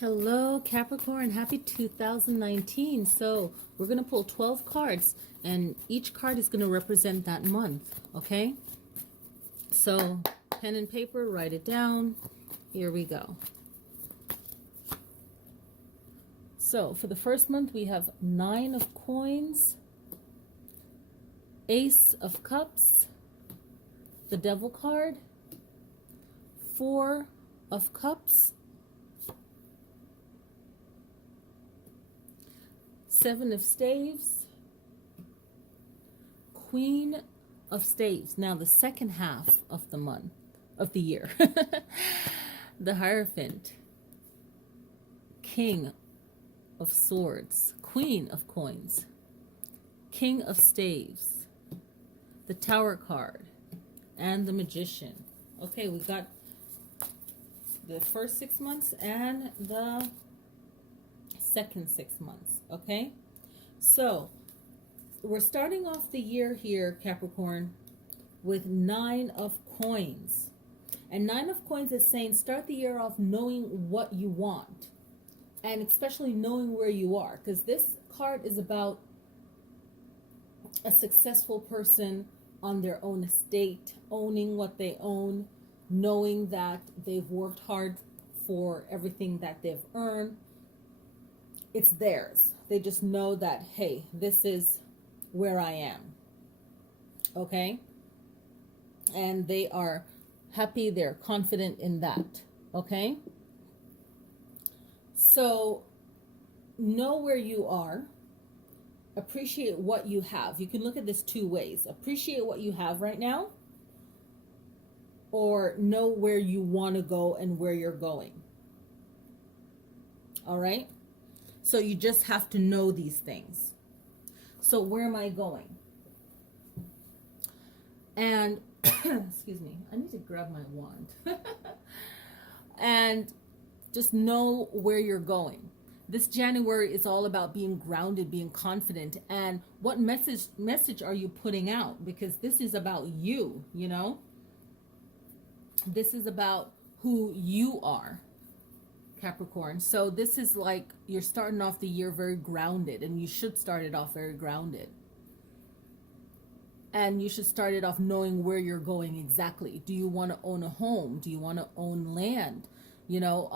Hello, Capricorn. Happy 2019. So we're going to pull 12 cards, and each card is going to represent that month, okay? So pen and paper, write it down. Here we go. So for the first month, we have 9 of coins, Ace of Cups, the Devil card, 4 of Cups, 7 of Staves, Queen of Staves. Now the second half of the month, of the year. The Hierophant, King of Swords, Queen of Coins, King of Staves, the Tower card, and the Magician. Okay, we got the first 6 months and the second 6 months. Okay, so we're starting off the year here, Capricorn, with 9 of coins, and 9 of coins is saying start the year off knowing what you want, and especially knowing where you are, because this card is about a successful person on their own estate, owning what they own, knowing that they've worked hard for everything that they've earned. It's theirs. They just know that, hey, this is where I am. Okay? And they are happy. They're confident in that. Okay? So, know where you are. Appreciate what you have. You can look at this 2 ways. Appreciate what you have right now, or know where you want to go and where you're going. All right? So you just have to know these things. So where am I going? And, excuse me, I need to grab my wand. And just know where you're going. This January is all about being grounded, being confident. And what message are you putting out? Because this is about you, you know? This is about who you are, Capricorn. So this is like you're starting off the year very grounded, and you should start it off very grounded. And you should start it off knowing where you're going exactly. Do you want to own a home? Do you want to own land? You know,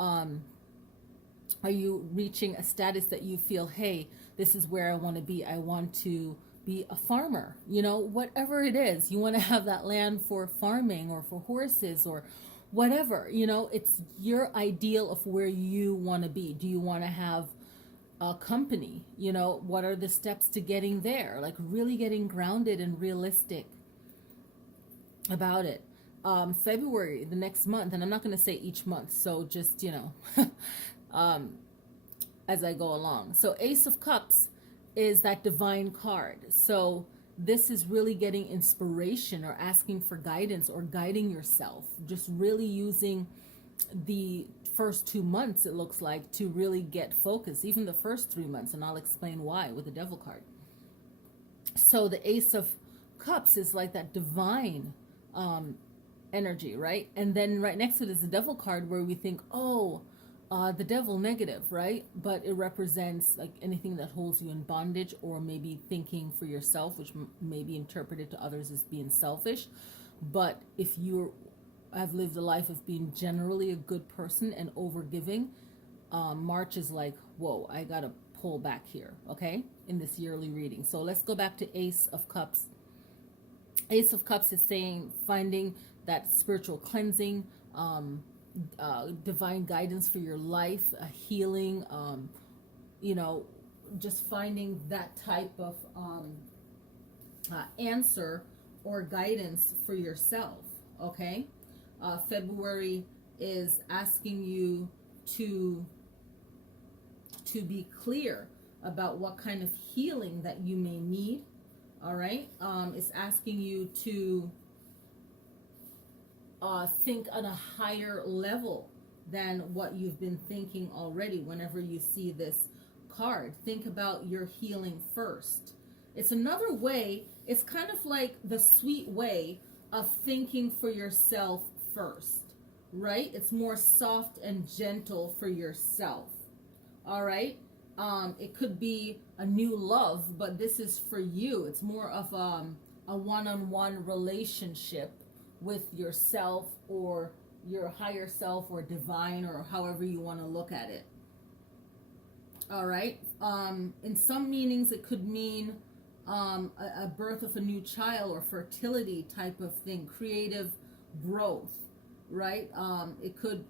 are you reaching a status that you feel, hey, this is where I want to be. I want to be a farmer. You know, whatever it is, you want to have that land for farming or for horses or whatever, you know, it's your ideal of where you want to be. Do you want to have a company? You know, what are the steps to getting there? Like really getting grounded and realistic about it. February, the next month, and I'm not going to say each month, so just, you know, as I go along. So Ace of Cups is that divine card. So this is really getting inspiration or asking for guidance or guiding yourself. Just really using the first 2 months, it looks like, to really get focused. Even the first 3 months, and I'll explain why with the Devil card. So the Ace of Cups is like that divine energy, right? And then right next to it is the Devil card, where we think, oh, the devil, negative, right? But it represents like anything that holds you in bondage, or maybe thinking for yourself, which may be interpreted to others as being selfish. But if you have lived a life of being generally a good person and overgiving, March is like, whoa, I gotta pull back here, okay, in this yearly reading. So let's go back to Ace of Cups. Ace of Cups is saying finding that spiritual cleansing, divine guidance for your life, a healing, you know, just finding that type of answer or guidance for yourself. Okay, February is asking you to be clear about what kind of healing that you may need. All right, it's asking you to think on a higher level than what you've been thinking already. Whenever you see this card, think about your healing first. It's another way, it's kind of like the sweet way of thinking for yourself first, right? It's more soft and gentle for yourself. All right. It could be a new love, but this is for you. It's more of a one-on-one relationship with yourself or your higher self or divine or however you want to look at it. All right. In some meanings, it could mean a birth of a new child or fertility type of thing, creative growth, right? It could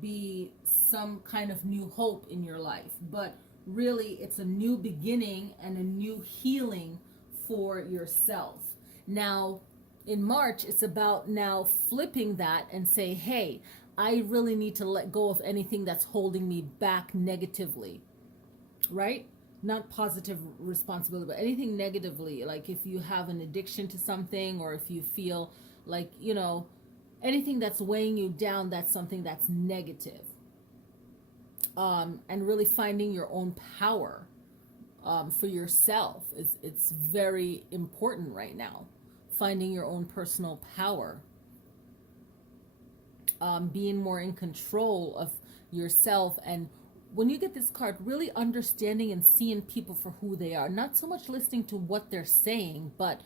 be some kind of new hope in your life, but really it's a new beginning and a new healing for yourself. Now, in March, it's about now flipping that and say, hey, I really need to let go of anything that's holding me back negatively, right? Not positive responsibility, but anything negatively. Like if you have an addiction to something, or if you feel like, anything that's weighing you down, that's something that's negative. And really finding your own power for yourself it's very important right now. Finding your own personal power, being more in control of yourself. And when you get this card, really understanding and seeing people for who they are, not so much listening to what they're saying, but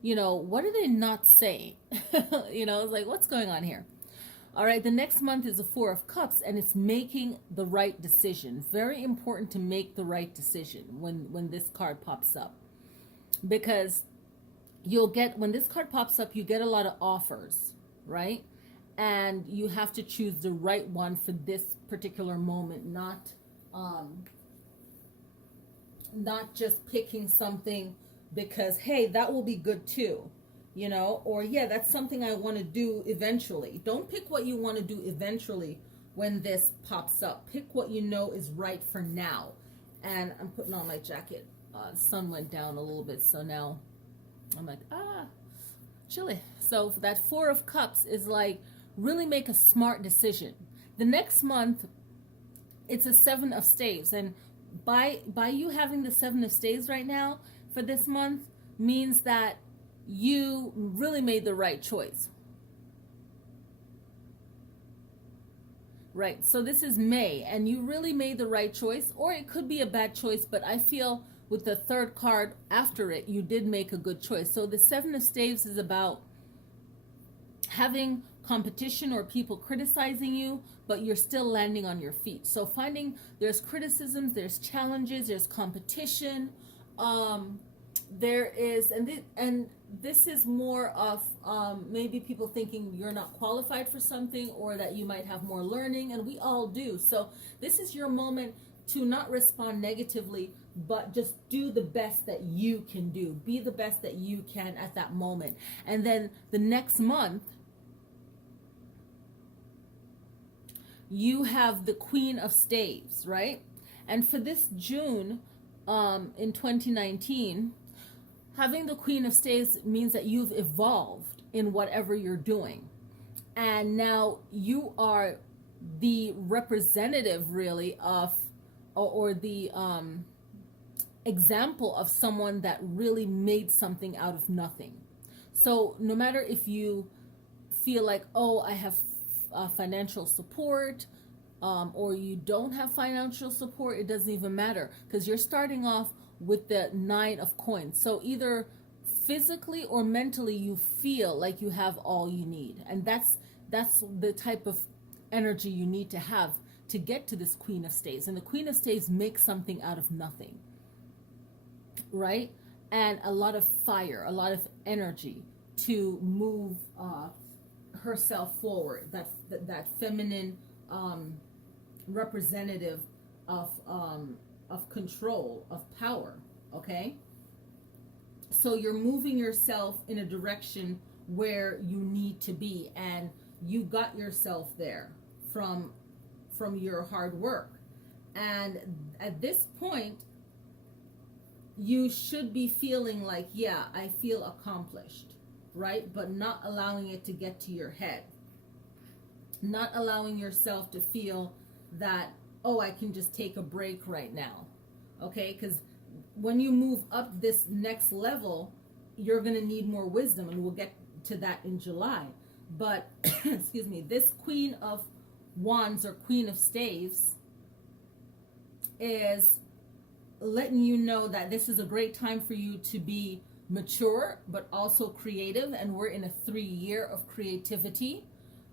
what are they not saying? It's like, what's going on here? All right, the next month is the Four of Cups, and it's making the right decision. Very important to make the right decision when this card pops up, because when this card pops up, you get a lot of offers, right? And you have to choose the right one for this particular moment, not just picking something because, hey, that will be good too, or yeah, that's something I want to do eventually. Don't pick what you want to do eventually when this pops up. Pick what you know is right for now. And I'm putting on my jacket. The sun went down a little bit, so now I'm like, chilly. So that Four of Cups is like, really make a smart decision. The next month, it's a Seven of Staves. And by you having the Seven of Staves right now for this month means that you really made the right choice. Right, so this is May, and you really made the right choice, or it could be a bad choice, but I feel with the third card after it, you did make a good choice. So the Seven of Staves is about having competition or people criticizing you, but you're still landing on your feet. So finding there's criticisms, there's challenges, there's competition. There is, and this is more of maybe people thinking you're not qualified for something, or that you might have more learning, and we all do. So this is your moment to not respond negatively, but just do the best that you can do. Be the best that you can at that moment. And then the next month, you have the Queen of Staves, right? And for this June in 2019, having the Queen of Staves means that you've evolved in whatever you're doing. And now you are the representative, really, of, or the example of someone that really made something out of nothing. So no matter if you feel like, oh, I have financial support, or you don't have financial support, it doesn't even matter, because you're starting off with the Nine of Coins. So either physically or mentally you feel like you have all you need, and that's the type of energy you need to have to get to this Queen of Staves. And the Queen of Staves makes something out of nothing, right? And a lot of fire, a lot of energy to move herself forward. That feminine representative of control, of power. Okay, so you're moving yourself in a direction where you need to be, and you got yourself there from your hard work. And at this point, you should be feeling like, yeah, I feel accomplished, right? But not allowing it to get to your head. Not allowing yourself to feel that, oh, I can just take a break right now. Okay? Because when you move up this next level, you're going to need more wisdom, and we'll get to that in July. But excuse me, this Queen of Wands or Queen of Staves is letting you know that this is a great time for you to be mature but also creative. And we're in a 3-year of creativity,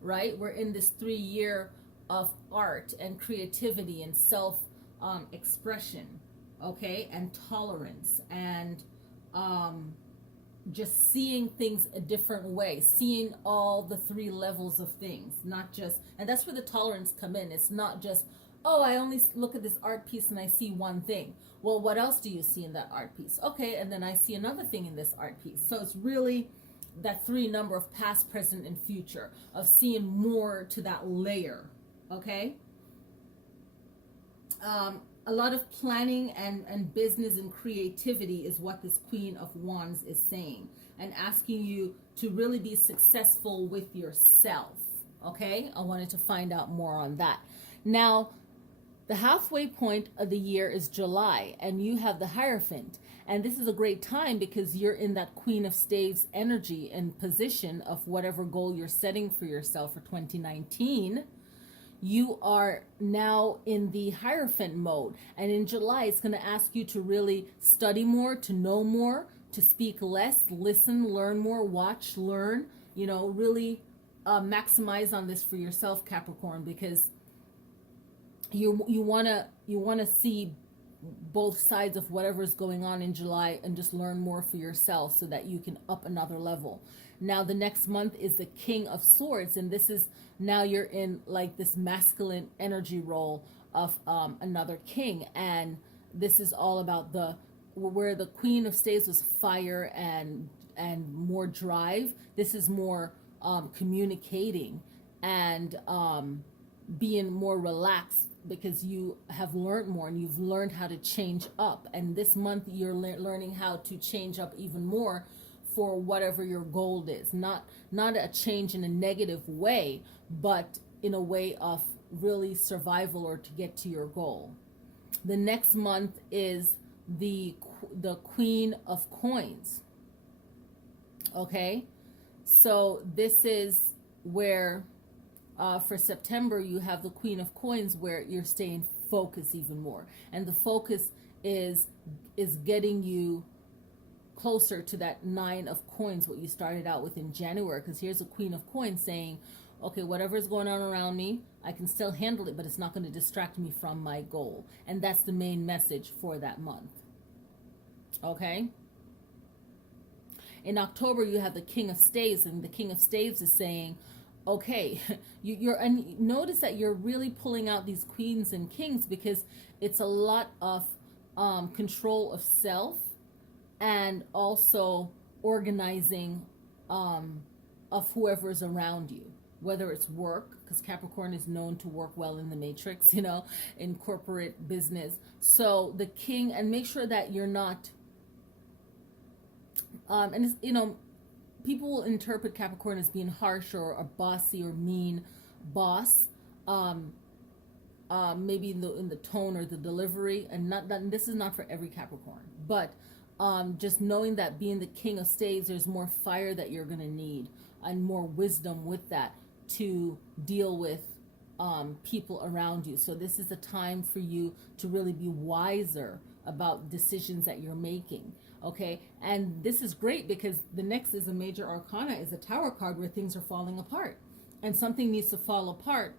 right? We're in this 3-year of art and creativity and self expression, okay, and tolerance, and just seeing things a different way, seeing all the 3 levels of things, not just, and that's where the tolerance come in. It's not just, oh, I only look at this art piece and I see one thing. Well, what else do you see in that art piece? Okay, and then I see another thing in this art piece. So it's really that 3 number of past, present, and future, of seeing more to that layer, okay? A lot of planning and business and creativity is what this Queen of Wands is saying, and asking you to really be successful with yourself, okay? I wanted to find out more on that. Now, the halfway point of the year is July, and you have the Hierophant. And this is a great time because you're in that Queen of Staves energy and position of whatever goal you're setting for yourself for 2019. You are now in the Hierophant mode. And in July, it's going to ask you to really study more, to know more, to speak less, listen, learn more, watch, learn, really maximize on this for yourself, Capricorn, because you want to see both sides of whatever's going on in July and just learn more for yourself so that you can up another level. Now the next month is the King of Swords, and this is, now you're in like this masculine energy role of another king, and this is all about where the Queen of Staves was fire and more drive. This is more communicating and being more relaxed, because you have learned more and you've learned how to change up. And this month you're learning how to change up even more for whatever your goal is. Not a change in a negative way, but in a way of really survival or to get to your goal. The next month is the Queen of Coins. Okay? So this is where for September, you have the Queen of Coins, where you're staying focused even more. And the focus is getting you closer to that 9 of Coins, what you started out with in January. Because here's a Queen of Coins saying, okay, whatever's going on around me, I can still handle it, but it's not going to distract me from my goal. And that's the main message for that month. Okay? In October, you have the King of Staves, and the King of Staves is saying, okay, and notice that you're really pulling out these queens and kings, because it's a lot of control of self, and also organizing of whoever's around you, whether it's work, because Capricorn is known to work well in the matrix, in corporate business. So the king, and make sure that you're not, and it's, people will interpret Capricorn as being harsh or a bossy or mean boss, maybe in the tone or the delivery, and not that this is not for every Capricorn, but just knowing that being the King of Staves, there's more fire that you're going to need and more wisdom with that to deal with people around you. So this is a time for you to really be wiser about decisions that you're making. Okay, and this is great because the next is a major arcana, is a Tower card, where things are falling apart and something needs to fall apart,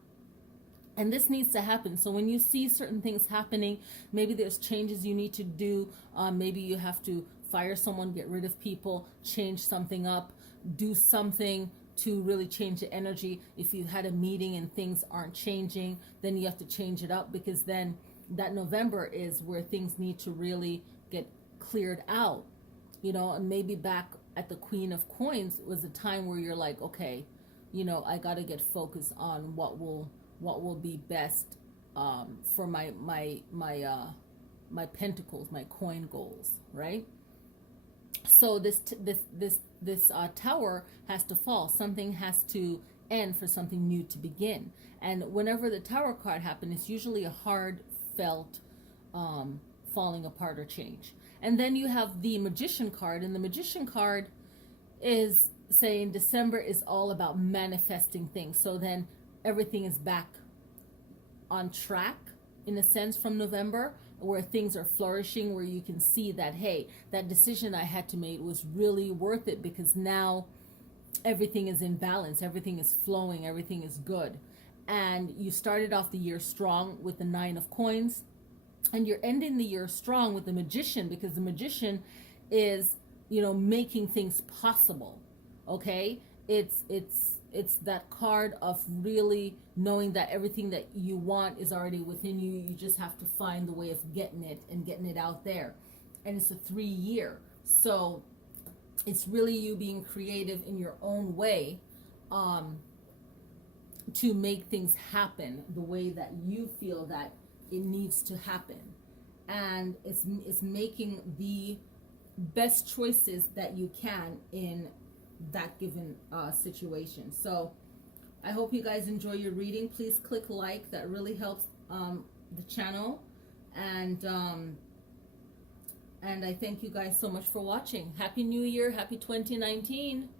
and this needs to happen. So when you see certain things happening, maybe there's changes you need to do, maybe you have to fire someone, get rid of people, change something up, do something to really change the energy. If you had a meeting and things aren't changing, then you have to change it up, because then that November is where things need to really get cleared out, and maybe back at the Queen of Coins was a time where you're like, okay, I got to get focused on what will be best for my pentacles, my coin goals, right? So this tower has to fall. Something has to end for something new to begin. And whenever the Tower card happens, it's usually a hard felt falling apart or change. And then you have the Magician card, and the Magician card is saying December is all about manifesting things. So then everything is back on track in a sense from November, where things are flourishing, where you can see that, hey, that decision I had to make was really worth it, because now everything is in balance, everything is flowing, everything is good. And you started off the year strong with the 9 of coins, and you're ending the year strong with the Magician, because the Magician is, you know, making things possible. Okay, it's that card of really knowing that everything that you want is already within you. You just have to find the way of getting it and getting it out there. And it's a 3-year, so it's really you being creative in your own way, to make things happen the way that you feel that it needs to happen. And it's making the best choices that you can in that given situation. So I hope you guys enjoy your reading. Please click like, that really helps the channel. And I thank you guys so much for watching. Happy New Year, happy 2019.